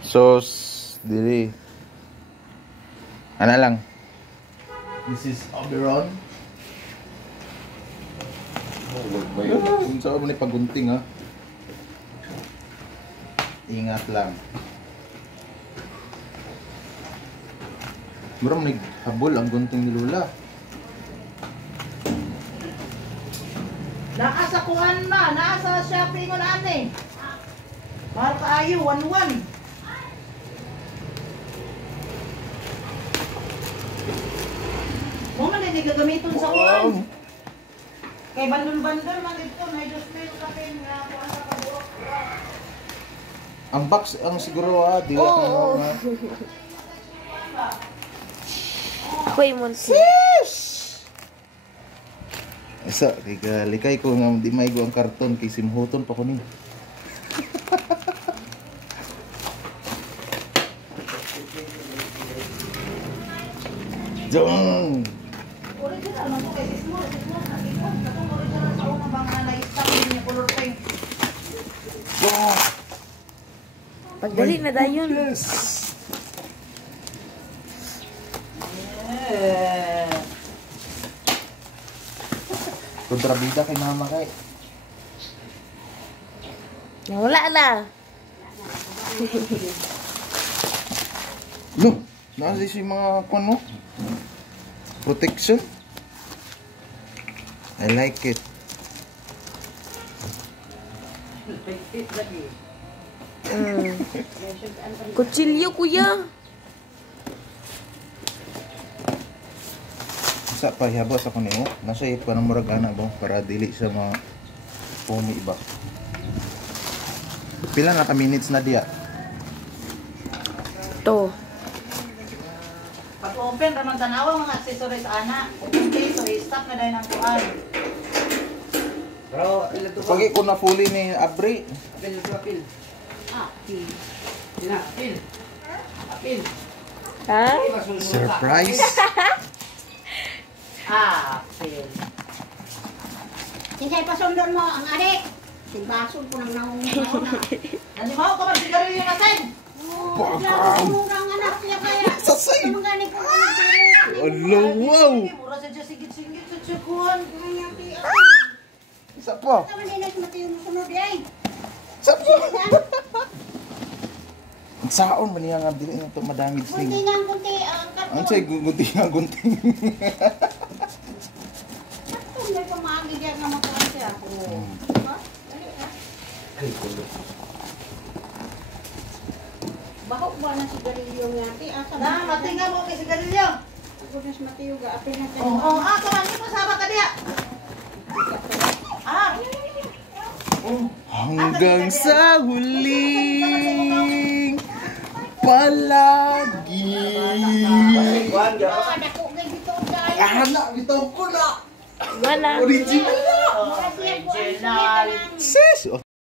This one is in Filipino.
Sauce diri. Ana lang. This is Oberon. Kung saan mo ni pagunting ha. Ingat lang. Murang naghabol ang gunting ni Lula. Nasa kuhan na, nasa Shopee mo na ane. Mahal kaayo, 1-1. Mo man hindi gagamiton sa kuhan. Kay bandol-bandol man dito, may display sa akin nga kuhan sa kabuok. Ang box ang siguro ha, di ako na. Kuy mo si. Isa, likay ko nga di maigo ang karton kay simhuton pa ko ni. Jong. Original man to kay small nakikon katong original sa una bang na-stock niya color pink. Pagdali na dayon. Yes. Kontrabida kay mama kay. Wala na. No, nasa si mga kuno. Protection. I like it. Kutsilyo kuya. Sa pahihabas ako nimo, nasa ipa ng murag ana ba para dili sa mga pumi iba. Pila na ka minutes na diya? To. Pag open ramang tanawa mga accessories ana. Okay, so i-stock na dahil ng kuhan. Bro, ilan to? Pagi ko na fully ni Abri. Apil. Apil. Sina, apil. Apil. Ha? Surprise. Apil. Sinsay pasundon mo ang adik. Sigbasol po ng naunga. Nandi mo ko magsigarilyo natin. Murang anak niya kaya. Sasay. Mangani ko. Hello, wow. Mura sa dyan sigit-sigit sa tsukuhan. Isa pa. Tama din na mati yung sunod ay. Isa pa. Ang saon man niya nga dili na to madamig Kunti sing. nga kunti ang karton. Ang say gunting nga gunting. Karton na pamagi diyan nga makuha siya. Ha? Dali ha. Bahok ba na sigarilyo nga ti? Asa Na, matinga mo kay sigarilyo. Gunas matiyo ga apil na tayo. Oo, kaman mo sama ka diya. Ah, Hanggang sa huling palagi. Dako gay dito dai. Anak, bitaw ko na. Wala. Original na. original. Sis.